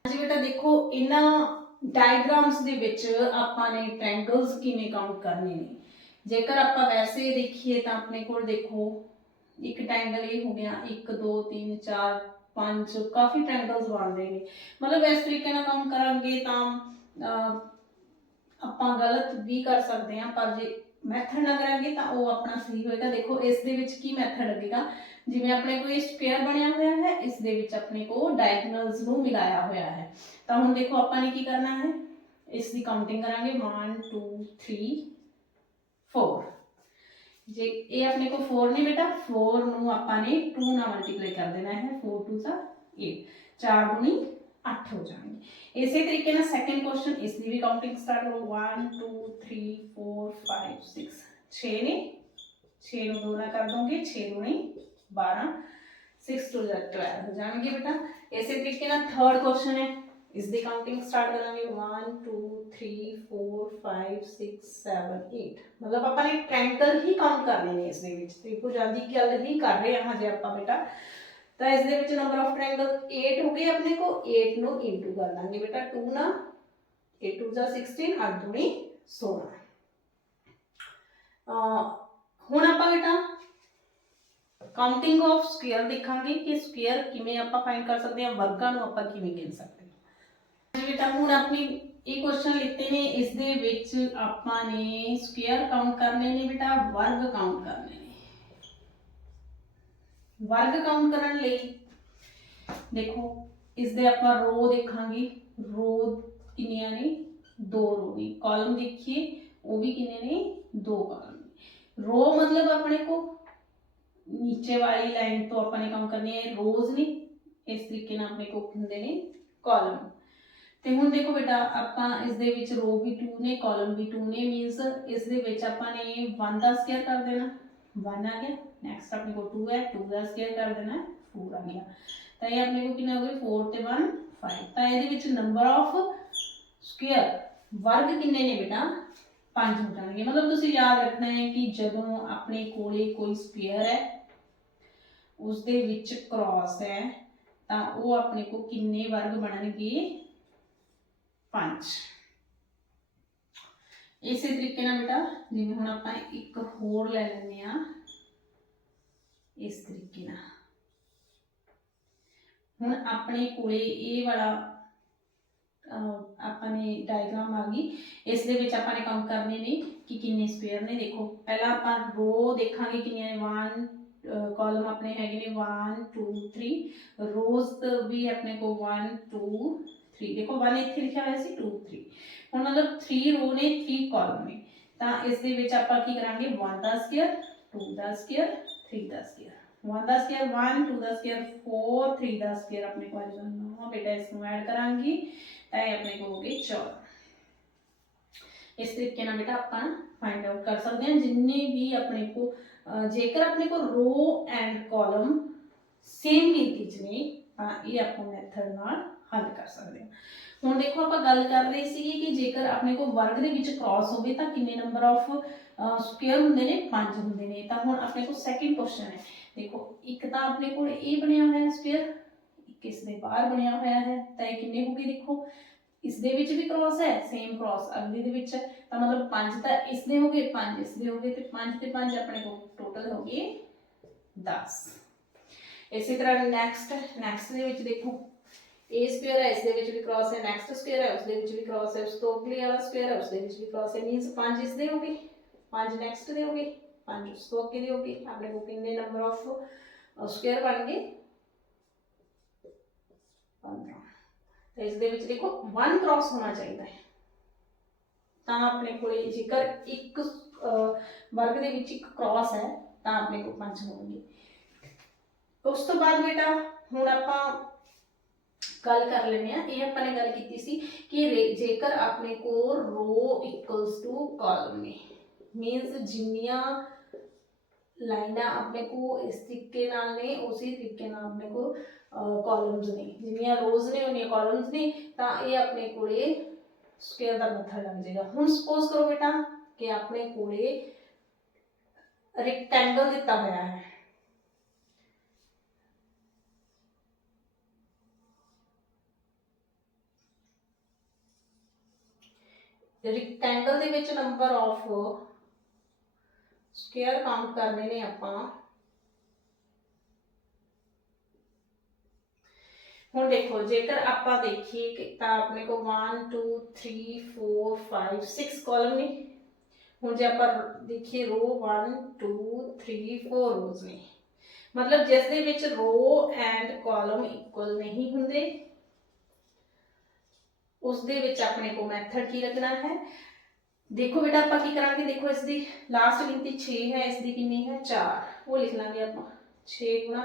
ਹਾਂਜੀ ਬੇਟਾ, ਦੇਖੋ ਇਹਨਾਂ ਡਾਇਗਰਾਮਸ ਦੇ ਵਿੱਚ ਆਪਾਂ ਨੇ ਟ੍ਰਾਇੰਗਲਸ ਕਿਵੇਂ ਕਾਊਂਟ ਕਰਨੇ ਨੇ। ਜੇਕਰ ਆਪਾਂ ਵੈਸੇ ਦੇਖੀਏ ਤਾਂ ਆਪਣੇ ਕੋਲ ਦੇਖੋ, ਇੱਕ ਟ੍ਰਾਇੰਗਲ ਇਹ ਹੋ ਗਿਆ 1 2 3 4 ਪੰਜ, ਕਾਫੀ ਟ੍ਰਾਇੰਗਲਸ ਬਣਦੇ ਨੇ। ਮਤਲਬ ਇਸ ਤਰੀਕੇ ਨਾਲ ਕਾਊਂਟ ਕਰਾਂਗੇ ਤਾਂ ਆਪਾਂ ਗਲਤ ਵੀ ਕਰ ਸਕਦੇ ਹਾਂ, ਪਰ ਜੇ ਮੈਥਡ ਨਾਲ ਕਰਾਂਗੇ ਤਾਂ ਉਹ ਆਪਣਾ ਸਹੀ ਹੋਏਗਾ। ਦੇਖੋ, ਇਸ ਦੇ ਵਿੱਚ ਕੀ ਮੈਥਡ ਲੱਗੇਗਾ? ਜਿਵੇਂ ਆਪਣੇ ਕੋਲ ਇਹ ਸਕੁਅਰ ਬਣਿਆ ਹੋਇਆ ਹੈ ਇਸ ਦੇ ਵਿੱਚ ਆਪਣੇ ਕੋਲ ਡਾਇਗਨਲਸ ਨੂੰ ਮਿਲਾਇਆ ਹੋਇਆ ਹੈ ਤਾਂ ਹੁਣ ਦੇਖੋ ਆਪਾਂ ਨੇ ਕੀ ਕਰਨਾ ਹੈ ਇਸ ਦੀ ਕਾਊਂਟਿੰਗ ਕਰਾਂਗੇ 1 2 3 4 ਜੇ ਇਹ ਆਪਣੇ ਕੋਲ 4 ਨਹੀਂ ਬੇਟਾ 4 ਨੂੰ ਆਪਾਂ ਨੇ 2 ਨਾਲ ਮਲਟੀਪਲਾਈ ਕਰ ਦੇਣਾ ਹੈ 4 2 ਦਾ 8 4 ਗੁਣੀ 8 ਹੋ ਜਾਣਗੇ ਇਸੇ ਤਰੀਕੇ ਨਾਲ ਸੈਕੰਡ ਕੁਐਸਚਨ ਇਸ ਦੀ ਵੀ ਕਾਊਂਟਿੰਗ ਸਟਾਰਟ ਕਰੋ 1 2 3 4 5 6 6 ਨੇ 6 ਨੂੰ 2 ਨਾਲ ਕਰ ਦੋਗੇ 6 ਗੁਣੀ 12 6 2 ਦਾ 12 ਹੋ ਜਾਣਗੇ ਬੇਟਾ ਇਸੇ ਤਰੀਕੇ ਨਾਲ ਥਰਡ ਕੁਐਸਚਨ ਹੈ ਇਸ ਦੀ ਕਾਊਂਟਿੰਗ ਸਟਾਰਟ ਕਰਾਂਗੇ 1 2 3 4 5 6 7 8 ਮਤਲਬ ਆਪਾਂ ਨੇ ਟ੍ਰਾਇੰਗਲ ਹੀ ਕਾਊਂਟ ਕਰਨੇ ਨੇ ਇਸ ਦੇ ਵਿੱਚ ਤ੍ਰਿਭੁਜਾਂ ਦੀ ਗੱਲ ਹੀ ਕਰ ਰਹੇ ਹਾਂ ਹਜੇ ਆਪਾਂ ਬੇਟਾ ਤਾਂ ਇਸ ਦੇ ਵਿੱਚ ਨੰਬਰ ਆਫ ਟ੍ਰਾਇੰਗਲ 8 ਹੋ ਗਏ ਆਪਣੇ ਕੋ 8 ਨੂੰ ਇਨਟੂ ਕਰ ਦਾਂਗੇ ਬੇਟਾ 2 ਨਾ 8 2 ਦਾ 16 8 ਦੁਨੀ 16 ਅਹ ਹੁਣ ਆਪਾਂ ਬੇਟਾ ਕਾਊਂਟਿੰਗ ਆਫ ਸਕੁਅਰ ਦੇਖਾਂਗੇ ਕਿ ਸਕੁਅਰ ਕਿਵੇਂ ਆਪਾਂ ਫਾਈਂਡ ਕਰ ਸਕਦੇ ਹਾਂ ਵਰਗਾਂ ਨੂੰ ਆਪਾਂ ਕਿਵੇਂ ਗਿਣ ਸਕਦੇ ਹਾਂ ਜੀ ਬੇਟਾ ਹੁਣ ਆਪਣੀ ਇਹ ਕੁਐਸਚਨ ਲਿੱਤੇ ਨੇ ਇਸ ਦੇ ਵਿੱਚ ਆਪਾਂ ਨੇ ਸਕੁਅਰ ਕਾਊਂਟ ਕਰਨੇ ਨੇ ਬੇਟਾ ਵਰਗ ਕਾਊਂਟ ਕਰਨੇ ਨੇ ਵਰਗ ਕਾਊਂਟ ਕਰਨ ਲਈ ਦੇਖੋ ਇਸ ਦੇ ਆਪਾਂ ਰੋ ਦੇਖਾਂਗੇ ਰੋ ਕਿੰਨੀਆਂ ਨੇ ਦੋ ਰੋ ਨੇ ਕਾਲਮ ਦੇਖੀਏ ਉਹ ਵੀ ਕਿੰਨੇ ਨੇ ਦੋ ਕਾਲਮ ਨੇ ਰੋ ਮਤਲਬ ਆਪਣੇ ਕੋ ਨੀਚੇ ਵਾਲੀ ਲਾਈਨ ਤੋਂ ਆਪਾਂ ਨੇ ਕੰਮ ਕਰਨੀ ਹੈ ਰੋਜ਼ ਨੇ ਇਸ ਤਰੀਕੇ ਨਾਲ ਆਪਣੇ ਕੋ ਹੁੰਦੇ ਨੇ ਕਾਲਮ ਤੇ ਹੁਣ ਦੇਖੋ ਬੇਟਾ ਆਪਾਂ ਇਸ ਦੇ ਵਿੱਚ ਰੋ ਵੀ 2 ਨੇ ਕਾਲਮ ਵੀ 2 ਨੇ ਮੀਨਸ ਇਸ ਦੇ ਵਿੱਚ ਆਪਾਂ ਨੇ 1 ਦਾ ਸਕੁਅਰ ਕਰ ਦੇਣਾ 1 ਆ ਗਿਆ ਨੈਕਸਟ ਆਪਣੇ ਕੋ 2 ਹੈ 2 ਦਾ ਸਕੁਅਰ ਕਰ ਦੇਣਾ 4 ਆ ਗਿਆ ਤਾਂ ਇਹ ਆਪਣੇ ਕੋ ਕਿੰਨਾ ਹੋ ਗਿਆ 4 ਤੇ 1 5 ਤਾਂ ਇਹਦੇ ਵਿੱਚ ਨੰਬਰ ਆਫ ਸਕੁਅਰ ਵਰਗ ਕਿੰਨੇ ਨੇ ਬੇਟਾ 5 ਹੋ ਜਾਣਗੇ ਮਤਲਬ ਤੁਸੀਂ ਯਾਦ ਰੱਖਣਾ ਹੈ ਕਿ ਜਦੋਂ ਆਪਣੇ ਕੋਲੇ ਕੋਈ ਸਕੁਅਰ ਹੈ ਉਸ ਦੇ ਵਿੱਚ ਕ੍ਰਾਸ ਹੈ, ਤਾਂ ਉਹ ਆਪਣੇ ਕੋ ਕਿੰਨੇ ਵਰਗ ਬਣਨਗੇ? 5 ਇਸੇ ਤਰੀਕੇ ਨਾਲ ਬੇਟਾ, ਜਿਵੇਂ ਹੁਣ ਆਪਾਂ ਇੱਕ ਹੋਰ ਲੈ ਲੈਂਦੇ ਆ ਇਸ ਤਰੀਕੇ ਨਾਲ। ਹੁਣ ਆਪਣੇ ਕੋਲੇ ਇਹ ਵਾਲਾ ਆਪਾਂ ਨੇ ਡਾਇਗਰਾਮ ਆ ਗਈ। ਇਸ ਦੇ ਵਿੱਚ ਆਪਾਂ ਨੇ ਕਾਊਂਟ ਕਰਨੇ ਨੇ ਕਿ ਕਿੰਨੇ ਸਕੁਅਰ ਨੇ। ਦੇਖੋ, ਪਹਿਲਾਂ ਆਪਾਂ ਰੋ ਦੇਖਾਂਗੇ ਕਿੰਨੀਆਂ ਨੇ। 1 ਕਾਲਮ ਆਪਣੇ ਹੈਗੇ ਨੇ 1 2 3 ਰੋਜ਼ ਵੀ ਆਪਣੇ ਕੋ 1 2 3 ਦੇਖੋ 1 ਇੱਥੇ ਲਿਖਿਆ ਹੋਇਆ ਸੀ 2 3 ਹੁਣ ਮਤਲਬ 3 ਰੋ ਨੇ 3 ਕਾਲਮ ਨੇ ਤਾਂ ਇਸ ਦੇ ਵਿੱਚ ਆਪਾਂ ਕੀ ਕਰਾਂਗੇ 1 ਦਾ ਸਕੁਅਰ 2 ਦਾ ਸਕੁਅਰ 3 ਦਾ ਸਕੁਅਰ 1 ਦਾ ਸਕੁਅਰ 1 2 ਦਾ ਸਕੁਅਰ 4 3 ਦਾ ਸਕੁਅਰ ਆਪਣੇ ਕੋਲ ਆ ਜਾਣਾ ਬੇਟਾ ਇਸ ਨੂੰ ਐਡ ਕਰਾਂਗੀ ਤਾਂ ਇਹ ਆਪਣੇ ਕੋਲ ਹੋ ਗਏ 4 ਇਸ ਤਰੀਕੇ ਨਾਲ ਬੇਟਾ ਆਪਾਂ ਫਾਈਂਡ ਆਊਟ ਕਰ ਸਕਦੇ ਹਾਂ ਜਿੰਨੇ ਵੀ ਆਪਣੇ ਕੋ ਅਹ ਜੇਕਰ ਆਪਣੇ ਕੋ ਰੋ ਐਂਡ ਕਾਲਮ ਸੇਮ ਗਿਣਤੀ ਨੇ ਤਾਂ ਇਹ ਆਪਾਂ ਮੈਥਡ ਨਾਲ ਹੱਲ ਕਰ ਸਕਦੇ ਹਾਂ। ਹੁਣ ਦੇਖੋ, ਆਪਾਂ ਗੱਲ ਕਰ ਰਹੇ ਸੀਗੇ ਕਿ ਜੇਕਰ ਆਪਣੇ ਕੋਲ ਵਰਗ ਦੇ ਵਿੱਚ ਕ੍ਰਾਸ ਹੋਵੇ, ਤਾਂ ਕਿੰਨੇ ਨੰਬਰ ਆਫ ਸਕੁਅਰ ਹੁੰਦੇ ਨੇ? 5 ਹੁੰਦੇ ਨੇ। ਤਾਂ ਹੁਣ ਆਪਣੇ ਕੋਲ ਸੈਕਿੰਡ ਕੁਐਸਚਨ ਹੈ। ਦੇਖੋ, ਇੱਕ ਤਾਂ ਆਪਣੇ ਕੋਲ ਇਹ ਬਣਿਆ ਹੋਇਆ ਸਕੁਅਰ ਇੱਕ ਦੇ ਬਾਹਰ ਬਣਿਆ ਹੋਇਆ ਹੈ। ਤਾਂ ਇਹ ਕਿੰਨੇ ਹੋ ਗਏ ਦੇਖੋ? ਇਸ ਦੇ ਵਿੱਚ ਵੀ ਕ੍ਰਾਸ ਹੈ ਸੇਮ ਕ੍ਰਾਸ ਅਗਲੇ ਦੇ ਵਿੱਚ ਹੈ ਤਾਂ ਮਤਲਬ 5 ਤਾਂ ਇਸ ਦੇ ਹੋ ਗਏ 5 ਇਸ ਦੇ ਹੋ ਗਏ ਤੇ 5 ਤੇ 5 ਆਪਣੇ ਕੋਲ ਟੋਟਲ ਹੋ ਗਏ 10 ਇਸੇ ਤਰ੍ਹਾਂ ਨੈਕਸਟ ਨੈਕਸਟ ਦੇ ਵਿੱਚ ਦੇਖੋ a ਸਕੁਅਰ ਹੈ ਇਸ ਦੇ ਵਿੱਚ ਵੀ ਕ੍ਰਾਸ ਹੈ ਨੈਕਸਟ ਸਕੁਅਰ ਹੈ ਉਸ ਦੇ ਵਿੱਚ ਵੀ ਕ੍ਰਾਸ ਹੈ ਉਸ ਤੋਂ ਅਗਲੇ ਵਾਲਾ ਸਕੁਅਰ ਹੈ ਉਸ ਦੇ ਵਿੱਚ ਵੀ ਕ੍ਰਾਸ ਹੈ ਮੀਨਸ 5 ਇਸ ਦੇ ਹੋ ਗਏ 5 ਨੈਕਸਟ ਦੇ ਹੋ ਗਏ 5 ਉਸ ਤੋਂ ਅੱਗੇ ਦੇ ਹੋ ਗਏ ਆਪਣੇ ਕੋਲ ਕਿੰਨੇ ਨੰਬਰ ਆਫ ਸਕੁਅਰ ਬਣ ਗਏ 15 ਤੇ ਇਸ ਦੇ ਵਿੱਚ ਦੇਖੋ 1 ਕ੍ਰਾਸ ਹੋਣਾ ਚਾਹੀਦਾ ਹੈ। ਤਾਂ ਆਪਣੇ ਕੋਲੇ ਜੇਕਰ ਇੱਕ ਵਰਗ ਦੇ ਵਿੱਚ ਇੱਕ ਕ੍ਰਾਸ ਹੈ, ਤਾਂ ਆਪਣੇ ਕੋਲ 5 ਹੋਣਗੇ। ਉਸ ਤੋਂ ਬਾਅਦ ਬੇਟਾ, ਹੁਣ ਆਪਾਂ ਗੱਲ ਕਰ ਲੈਂਦੇ ਆ ਇਹ ਆਪਾਂ ਨੇ ਗੱਲ ਕੀਤੀ ਸੀ ਕਿ ਜੇਕਰ ਆਪਣੇ ਕੋਲ ਰੋ ਇਕੁਅਲਸ ਟੂ ਕਾਲਮ ਨੇ ਮੀਨਸ ਜਿੰਨੀਆਂ ਲਾਈਨਾਂ ਆਪਣੇ ਕੋ ਇਸ ਤਰੀਕੇ ਨਾਲ ਨੇ, ਉਸੇ ਤਰੀਕੇ ਨਾਲ ਆਪਣੇ ਕੋ ਕਾਲਮਸ ਨੇ ਜਿੰਨੀਆਂ ਰੋਜ਼ ਨੇ ਉਨੀਆਂ ਕਾਲਮਸ ਨੇ ਤਾਂ ਇਹ ਆਪਣੇ ਕੋਲੇ ਸਕੁਅਰ ਦਾ ਮੈਥਡ ਲੱਗ ਜਾਏਗਾ ਹੁਣ ਸਪੋਜ਼ ਕਰੋ ਬੇਟਾ ਕਿ ਆਪਣੇ ਕੋਲੇ ਰੈਕਟੈਂਗਲ ਦਿੱਤਾ ਹੋਇਆ ਹੈ ਰੈਕਟੈਂਗਲ ਦੇ ਵਿੱਚ ਨੰਬਰ ਆਫ ਸਕੁਅਰ ਕਾਊਂਟ ਕਰਨੇ ਨੇ ਆਪਾਂ ਹੁਣ ਦੇਖੋ, ਜੇਕਰ ਆਪਾਂ ਦੇਖੀਏ ਤਾਂ ਆਪਣੇ ਕੋਲ 1 2 3 4 5 6 ਕਾਲਮ ਨੇ। ਹੁਣ ਜੇ ਆਪਾਂ ਦੇਖੀਏ ਰੋ 1 2 3 4 ਰੋਜ਼ ਨੇ। ਮਤਲਬ ਜਿਸ ਦੇ ਵਿੱਚ ਰੋ ਐਂਡ ਕਾਲਮ ਇਕੁਅਲ ਨਹੀਂ ਹੁੰਦੇ, ਉਸ ਦੇ ਵਿੱਚ ਆਪਣੇ ਕੋਲ ਮੈਥਡ ਕੀ ਲੱਗਣਾ ਹੈ? ਦੇਖੋ ਬੇਟਾ, ਆਪਾਂ ਕੀ ਕਰਾਂਗੇ? ਦੇਖੋ ਇਸ ਦੀ ਲਾਸਟ ਗਿਣਤੀ 6 ਹੈ, ਇਸ ਦੀ ਕਿੰਨੀ ਹੈ? 4 ਉਹ ਲਿਖ ਲਾਂਗੇ ਆਪਾਂ। 6 ਗੁਣਾ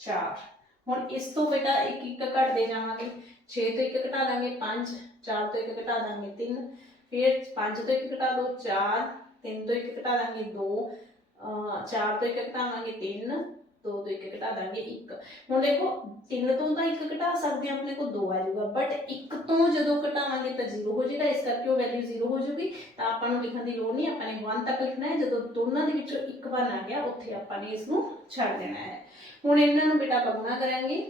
4 ਹੁਣ ਇਸ ਤੋਂ ਬੇਟਾ ਇੱਕ ਇੱਕ ਘਟਦੇ ਜਾਵਾਂਗੇ 6 ਤੋਂ ਇੱਕ ਘਟਾ ਦਾਂਗੇ 5 4 ਤੋਂ ਇੱਕ ਘਟਾ ਦਾਂਗੇ 3 ਫਿਰ 5 ਤੋਂ ਇੱਕ ਘਟਾ ਦੋ 4 3 ਤੋਂ ਇੱਕ ਘਟਾ ਦਾਂਗੇ 2 4 ਤੋਂ ਇੱਕ ਘਟਾਵਾਂਗੇ 3 2 ਤੋਂ ਇੱਕ ਘਟਾ ਦਾਂਗੇ 1 ਹੁਣ ਦੇਖੋ 3 ਤੋਂ ਤਾਂ ਇੱਕ ਘਟਾ ਸਕਦੇ ਹਾਂ, ਆਪਣੇ ਕੋਲ 2 ਆ ਜਾਊਗਾ। ਬਟ 1 ਤੋਂ ਜਦੋਂ ਘਟਾਵਾਂਗੇ ਤਾਂ 0 ਹੋ ਜਾਏਗਾ, ਇਸ ਕਰਕੇ ਉਹ ਵੈਲਿਊ 0 ਹੋ ਜਾਊਗੀ। ਤਾਂ ਆਪਾਂ ਨੂੰ ਲਿਖਣ ਦੀ ਲੋੜ ਨਹੀਂ, ਆਪਾਂ ਨੇ 1 ਤੱਕ ਲਿਖਣਾ ਹੈ। ਜਦੋਂ ਦੋਨਾਂ ਦੇ ਵਿੱਚੋਂ ਇੱਕ ਬਣ ਆ ਗਿਆ, ਉੱਥੇ ਆਪਾਂ ਨੇ ਇਸ ਨੂੰ ਛੱਡ ਦੇਣਾ ਹੈ। ਹੁਣ ਇਹਨਾਂ ਨੂੰ ਬੇਟਾ ਆਪਾਂ ਗੁਣਾ ਕਰਾਂਗੇ।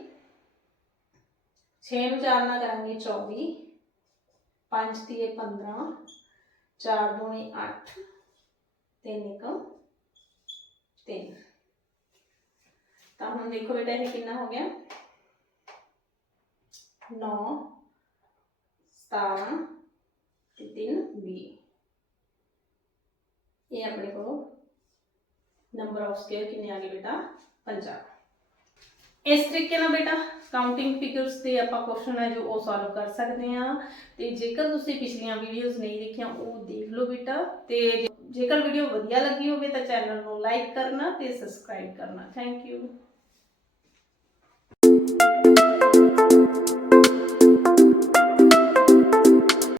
6 ਨੂੰ 4 ਨਾਲ ਕਰਾਂਗੇ 24 5 ਤੀਏ 15 4 ਦੂਣੇ 8 3 1 3 ਤਾਂ ਹੁਣ ਦੇਖੋ ਬੇਟਾ ਇਹ ਕਿੰਨਾ ਹੋ ਗਿਆ 9 17 ਤੇ 3 20 ਇਹ ਆਪਣੇ ਕੋਲ ਨੰਬਰ ਆਫ ਸਕੁਅਰ ਕਿੰਨੇ ਆ ਗਏ ਬੇਟਾ 50 ਇਸ ਤਰੀਕੇ ਨਾਲ ਬੇਟਾ ਕਾਊਂਟਿੰਗ ਫਿਗਰਸ ਤੇ ਆਪਾਂ ਕੁਐਸਚਨ ਹੈ ਜੋ ਉਹ ਸੋਲਵ ਕਰ ਸਕਦੇ ਆ ਤੇ ਜੇਕਰ ਤੁਸੀਂ ਪਿਛਲੀਆਂ ਵੀਡੀਓਜ਼ ਨਹੀਂ ਦੇਖੀਆਂ ਉਹ ਦੇਖ ਲਓ ਬੇਟਾ ਤੇ ਜੇਕਰ ਵੀਡੀਓ ਵਧੀਆ ਲੱਗੀ ਹੋਵੇ ਤਾਂ ਚੈਨਲ ਨੂੰ ਲਾਈਕ ਕਰਨਾ ਤੇ ਸਬਸਕ੍ਰਾਈਬ ਕਰਨਾ ਥੈਂਕ ਯੂ